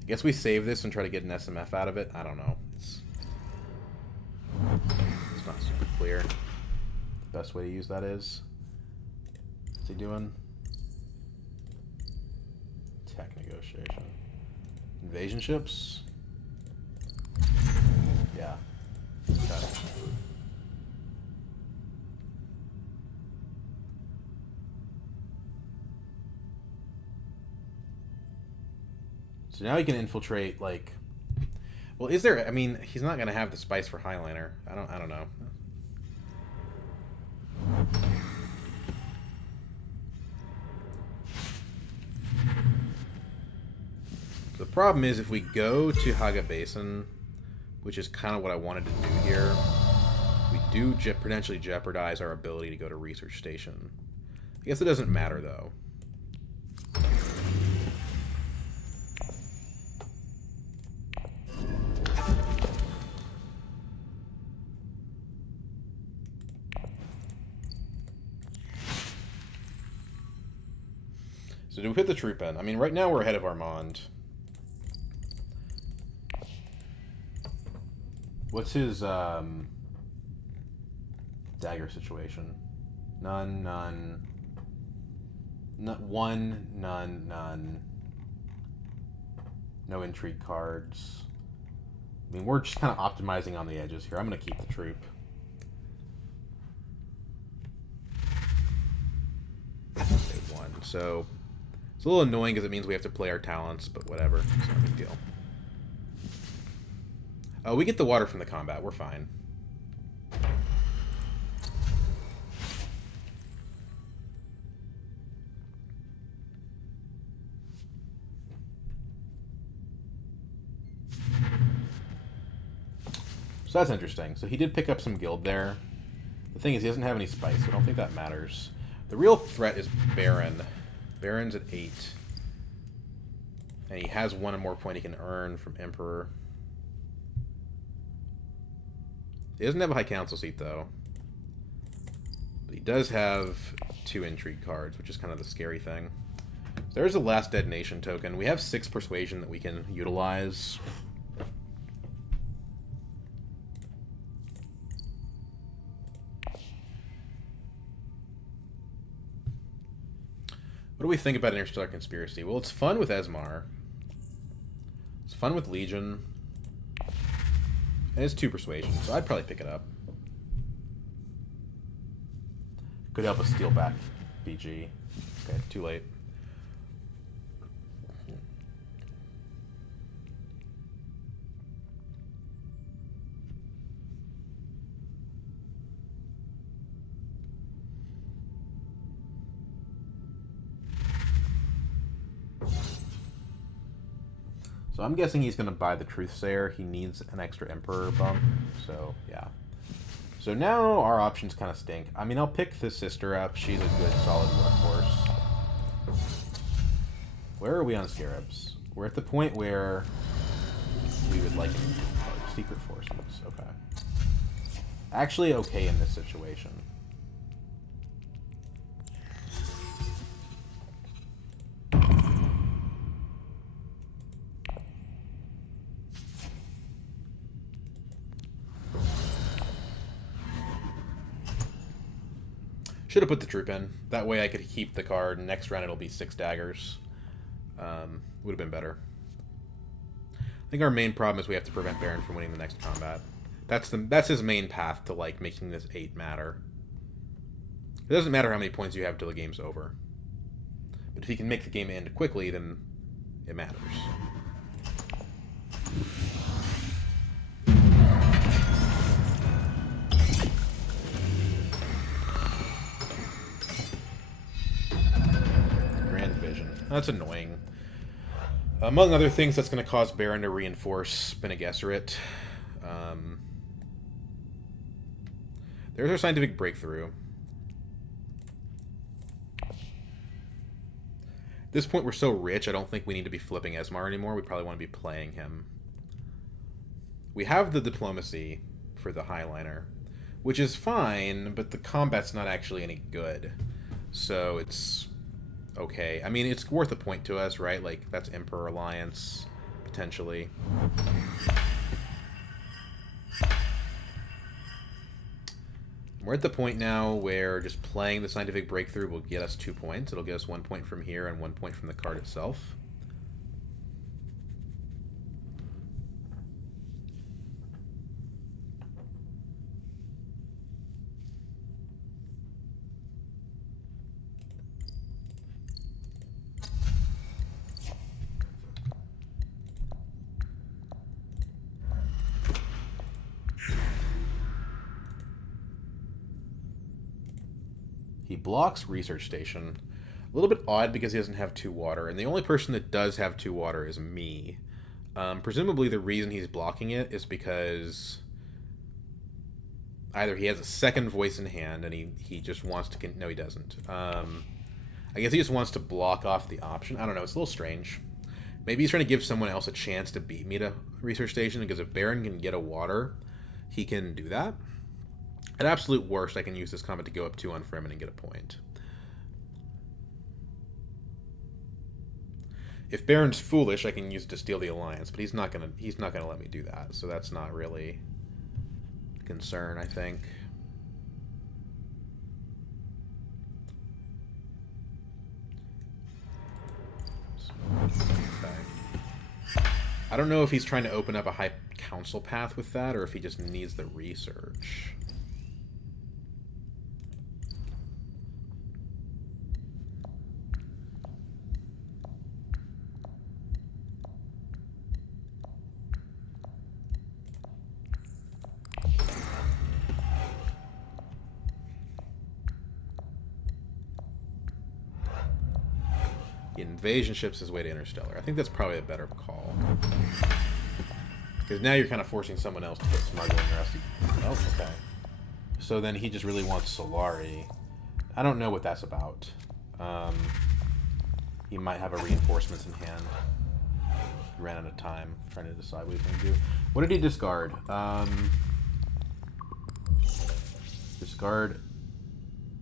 I guess we save this and try to get an SMF out of it. I don't know. It's not super clear. The best way to use that is. What's he doing? Tech negotiation. Invasion ships? Yeah. Okay. So now he can infiltrate, like... Well, is there... I mean, he's not going to have the spice for Highliner. I don't know. The problem is if we go to Haga Basin, which is kind of what I wanted to do here, we do potentially jeopardize our ability to go to Research Station. I guess it doesn't matter, though. So do we put the troop in? I mean, right now we're ahead of Armand. What's his dagger situation? None, none. One, none, none. No intrigue cards. I mean, we're just kind of optimizing on the edges here. I'm going to keep the troop. Okay, one. So it's a little annoying because it means we have to play our talents, but whatever. It's not a big deal. Oh, we get the water from the combat. We're fine. So that's interesting. So he did pick up some guild there. The thing is, he doesn't have any spice, so I don't think that matters. The real threat is Baron. Baron's at 8. And he has one more point he can earn from Emperor. He doesn't have a high council seat, though. But he does have 2 intrigue cards, which is kind of the scary thing. So there's the last detonation token. We have 6 persuasion that we can utilize. What do we think about Interstellar Conspiracy? Well, it's fun with Esmar. It's fun with Legion. And it's 2 persuasion, so I'd probably pick it up. Could help us steal back BG. Okay, too late. So I'm guessing he's going to buy the Truthsayer. He needs an extra Emperor bump. So, yeah. So now our options kind of stink. I mean, I'll pick the sister up. She's a good, solid workhorse. Where are we on Scarabs? We're at the point where we would like Secret Forces. Okay. Actually okay in this situation. Should have put the troop in. That way I could keep the card. Next round it'll be 6 daggers. Would have been better. I think our main problem is we have to prevent Baron from winning the next combat. That's his main path to like making this 8 matter. It doesn't matter how many points you have till the game's over. But if he can make the game end quickly, then it matters. That's annoying. Among other things, that's going to cause Baron to reinforce Bene Gesserit. There's our scientific breakthrough. At this point, we're so rich, I don't think we need to be flipping Esmar anymore. We probably want to be playing him. We have the diplomacy for the Highliner, which is fine, but the combat's not actually any good. So it's okay. I mean, it's worth a point to us, right? Like, that's Emperor Alliance, potentially. We're at the point now where just playing the Scientific Breakthrough will get us 2 points. It'll get us 1 point from here and 1 point from the card itself. He blocks Research Station. A little bit odd because he doesn't have 2 water, and the only person that does have 2 water is me. Presumably the reason he's blocking it is because either he has a second voice in hand and he just wants to... No, he doesn't. I guess he just wants to block off the option. I don't know. It's a little strange. Maybe he's trying to give someone else a chance to beat me to Research Station, because if Baron can get a water, he can do that. At absolute worst, I can use this combat to go up 2 on Fremen and get a point. If Baron's foolish, I can use it to steal the alliance, but he's not gonna let me do that. So that's not really a concern, I think. Okay. I don't know if he's trying to open up a high council path with that, or if he just needs the research. Invasion ships his way to Interstellar. I think that's probably a better call. Because now you're kind of forcing someone else to put smuggling or else. Oh, okay. So then he just really wants Solari. I don't know what that's about. He might have a reinforcements in hand. He ran out of time trying to decide what he's going to do. What did he discard? Discard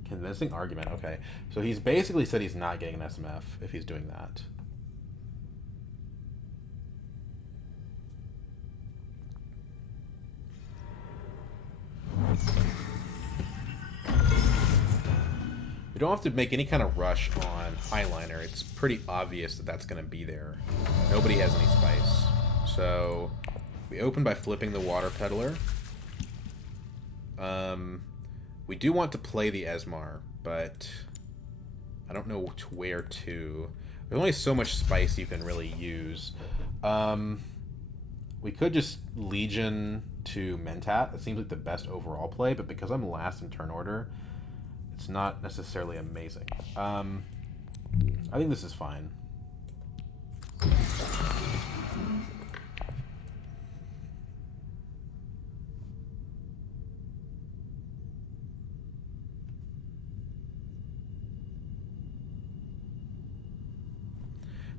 convincing argument. Okay. So he's basically said he's not getting an SMF if he's doing that. We don't have to make any kind of rush on Highliner. It's pretty obvious that that's going to be there. Nobody has any spice. So we open by flipping the Water Peddler. We do want to play the Esmar, but I don't know where to. There's only so much spice you can really use. We could just Legion to Mentat. That seems like the best overall play, but because I'm last in turn order, it's not necessarily amazing. I think this is fine.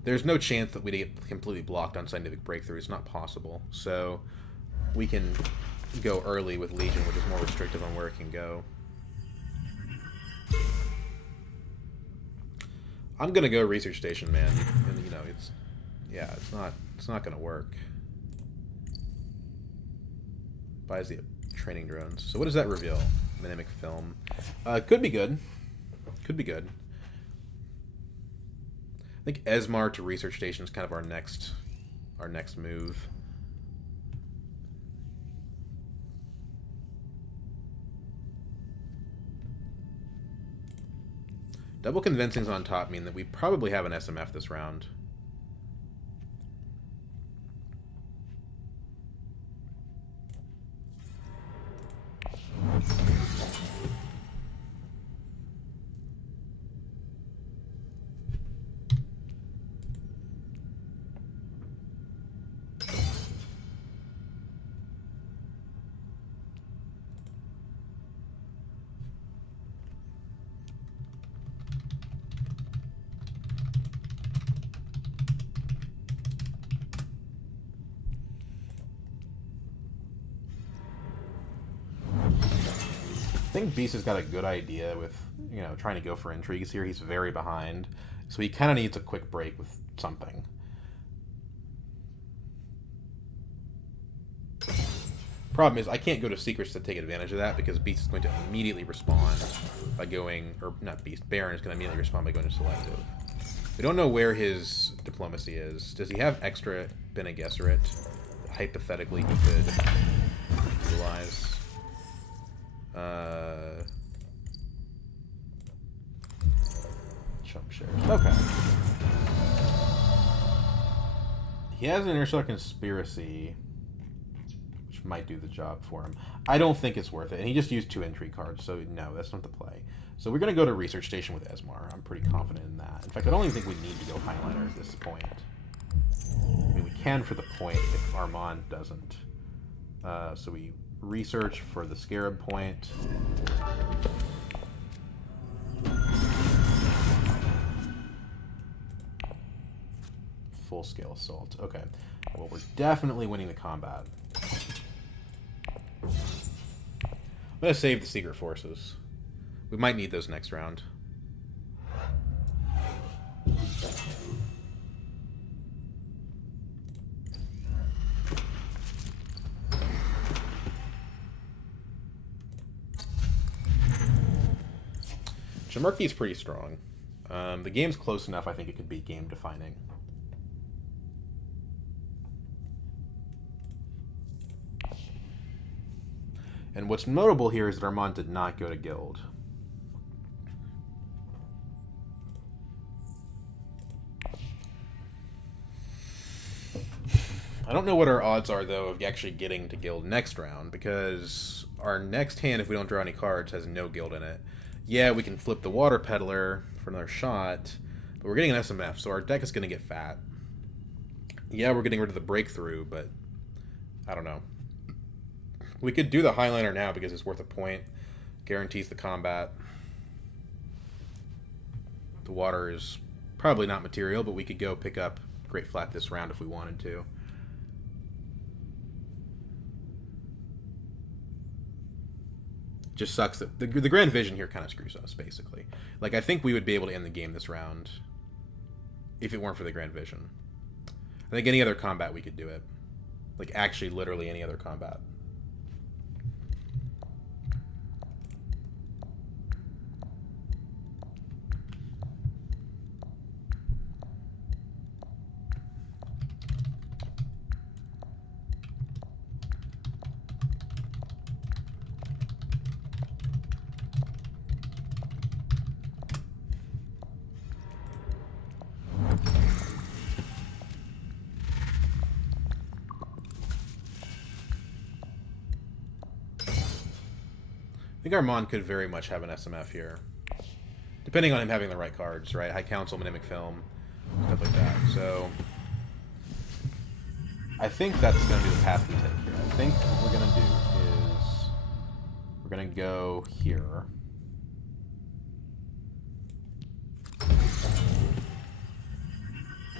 There's no chance that we'd get completely blocked on scientific breakthrough. It's not possible. So we can go early with Legion, which is more restrictive on where it can go. I'm gonna go research station, man. And you know, it's not gonna work. Buys the training drones. So what does that reveal? Mimic film. Could be good. Could be good. I think Esmar to research station is kind of our next move. Double convincings on top mean that we probably have an SMF this round. I think Beast has got a good idea with, you know, trying to go for intrigues here. He's very behind, so he kind of needs a quick break with something. Problem is, I can't go to secrets to take advantage of that because Beast is going to immediately respond by going, or not Beast, Baron is going to immediately respond by going to selective. We don't know where his diplomacy is. Does he have extra Bene Gesserit that hypothetically he could utilize? Chump shares. Okay. He has an Interstellar Conspiracy, which might do the job for him. I don't think it's worth it. And he just used 2 intrigue cards, so no, that's not the play. So we're going to go to Research Station with Esmar. I'm pretty confident in that. In fact, I don't even think we need to go Highliner at this point. I mean, we can for the point if Armand doesn't. So we research for the Scarab point. Full-scale assault. Okay. Well, we're definitely winning the combat. I'm going to save the secret forces. We might need those next round. Shamirki is pretty strong. The game's close enough, I think it could be game-defining. And what's notable here is that Armand did not go to Guild. I don't know what our odds are, though, of actually getting to Guild next round, because our next hand, if we don't draw any cards, has no Guild in it. Yeah, we can flip the Water Peddler for another shot, but we're getting an SMF, so our deck is going to get fat. Yeah, we're getting rid of the Breakthrough, but I don't know. We could do the Highliner now because it's worth a point. Guarantees the combat. The water is probably not material, but we could go pick up Great Flat this round if we wanted to. Just sucks that the Grand Vision here kind of screws us, basically. Like, I think we would be able to end the game this round if it weren't for the Grand Vision. I think any other combat we could do it. Like, actually, literally any other combat. I think Armand could very much have an SMF here. Depending on him having the right cards, right? High Council, Mimic Film, stuff like that. So, I think that's going to be the path we take here. I think what we're going to do is we're going to go here.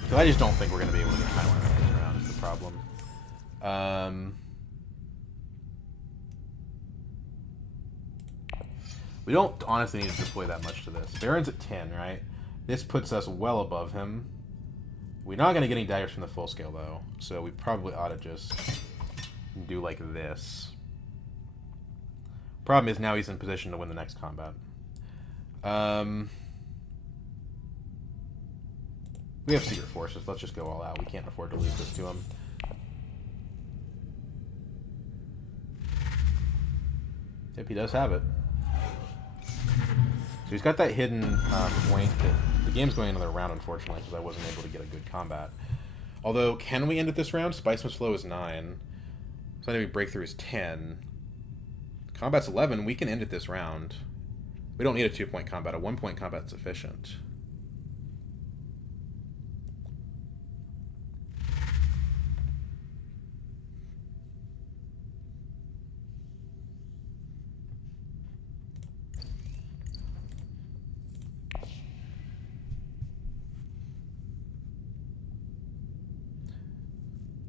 Because I just don't think we're going to be able to get Highliner this round is the problem. We don't honestly need to deploy that much to this. Baron's at 10, right? This puts us well above him. We're not going to get any daggers from the full scale, though. So we probably ought to just do like this. Problem is now he's in position to win the next combat. We have Secret Forces. Let's just go all out. We can't afford to lose this to him. Yep, he does have it. So he's got that hidden point that the game's going another round, unfortunately, because I wasn't able to get a good combat. Although, can we end it this round? Spiceman's Flow is 9. So maybe Breakthrough is 10. Combat's 11. We can end it this round. We don't need a 2-point combat. A 1-point combat's sufficient.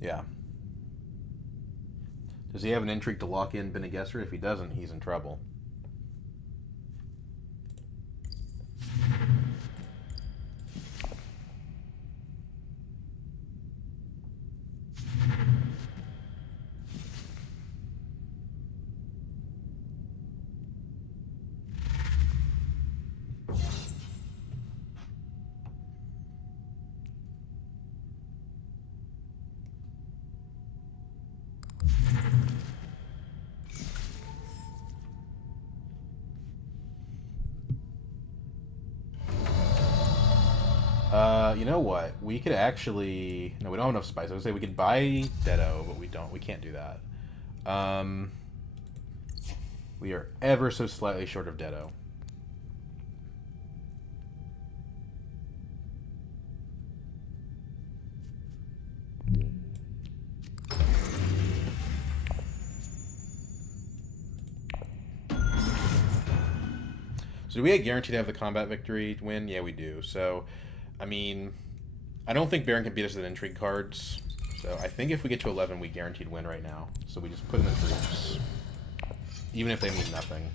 Yeah. Does he have an intrigue to lock in Bene Gesserit? If he doesn't, he's in trouble. You know what? We could actually... No, we don't have enough spice. I would say we could buy Deado, but we don't. We can't do that. We are ever so slightly short of Deado. So do we get guaranteed to have the combat victory win? Yeah, we do. So... I mean, I don't think Baron can beat us with intrigue cards. So I think if we get to 11, we guaranteed win right now. So we just put in the troops, even if they mean nothing.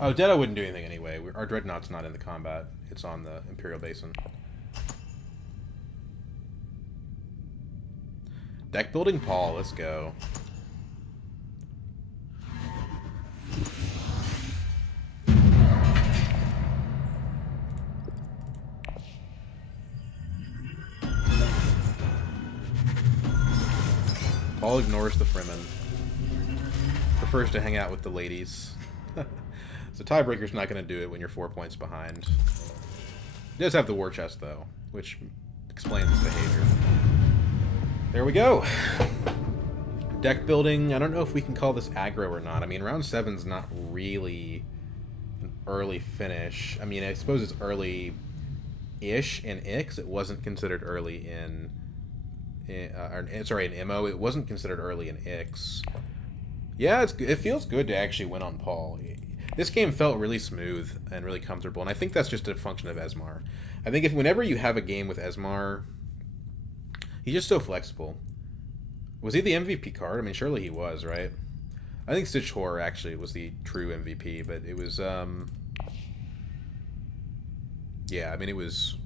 Oh, Dead wouldn't do anything anyway. Our Dreadnought's not in the combat. It's on the Imperial Basin. Deck building Paul, let's go. Paul ignores the Fremen. Prefers to hang out with the ladies. So Tiebreaker's not going to do it when you're 4 points behind. He does have the war chest, though, which explains his behavior. There we go. Deck building. I don't know if we can call this aggro or not. I mean, round 7's not really an early finish. I mean, I suppose it's early-ish in Ix. It wasn't considered early in MO. It wasn't considered early in Ix. Yeah, it feels good to actually win on Paul. This game felt really smooth and really comfortable, and I think that's just a function of Esmar. I think whenever you have a game with Esmar, he's just so flexible. Was he the MVP card? I mean, surely he was, right? I think Stitch Horror actually was the true MVP, but it was, yeah, I mean, it was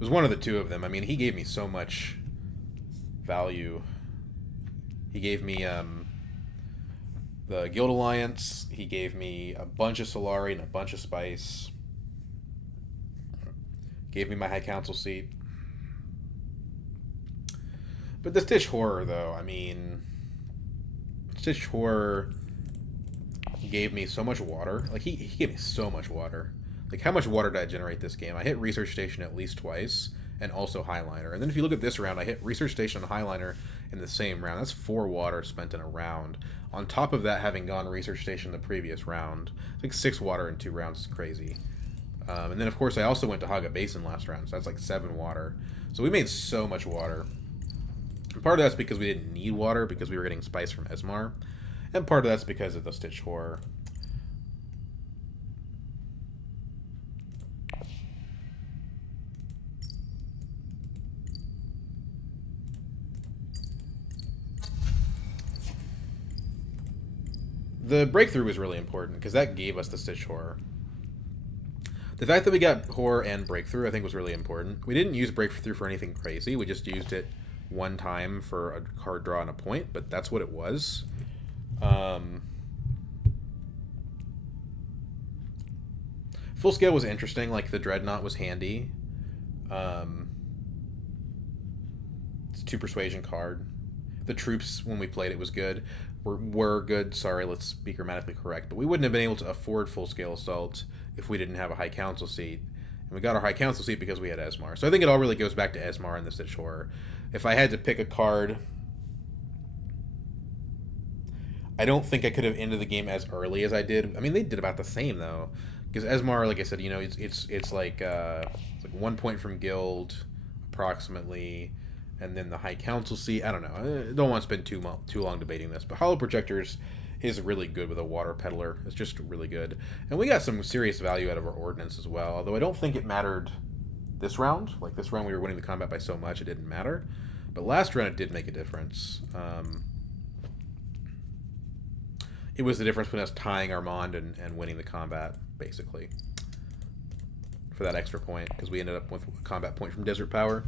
one of the two of them. I mean, he gave me so much value. He gave me, the Guild Alliance, he gave me a bunch of Solari and a bunch of Spice. Gave me my High Council seat. But the Stitch Horror, though, I mean... Stitch Horror gave me so much water. Like, he gave me so much water. Like, how much water did I generate this game? I hit Research Station at least twice, and also Highliner. And then if you look at this round, I hit Research Station and Highliner in the same round. That's 4 water spent in a round. On top of that, having gone Research Station the previous round. It's like 6 water in 2 rounds is crazy. And then, of course, I also went to Haga Basin last round, so that's like 7 water. So we made so much water. And part of that's because we didn't need water, because we were getting Spice from Esmar. And part of that's because of the Stitch Horror. The breakthrough was really important, because that gave us the Stitch Horror. The fact that we got Horror and Breakthrough, I think, was really important. We didn't use Breakthrough for anything crazy. We just used it one time for a card draw and a point, but that's what it was. Full Scale was interesting. Like, the Dreadnought was handy. It's a 2 Persuasion card. The troops, when we played it, was good. Were good. Sorry, let's be grammatically correct. But we wouldn't have been able to afford full-scale assault if we didn't have a High Council seat. And we got our High Council seat because we had Esmar. So I think it all really goes back to Esmar and the Stitch Horror. If I had to pick a card, I don't think I could have ended the game as early as I did. I mean, they did about the same, though. Because Esmar, like I said, you know, it's like 1 point from Guild, approximately. And then the High Council seat, I don't know. I don't want to spend too long debating this, but Hollow Projectors is really good with a Water Peddler. It's just really good. And we got some serious value out of our Ordnance as well, although I don't think it mattered this round. Like, this round we were winning the combat by so much, it didn't matter. But last round it did make a difference. It was the difference between us tying Armand and winning the combat, basically. For that extra point, because we ended up with a combat point from Desert Power.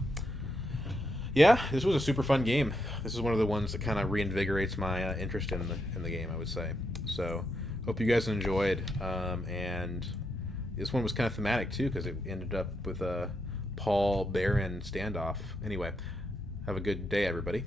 Yeah, this was a super fun game. This is one of the ones that kind of reinvigorates my interest in the game, I would say. So, hope you guys enjoyed. And this one was kind of thematic, too, because it ended up with a Paul Baron standoff. Anyway, have a good day, everybody.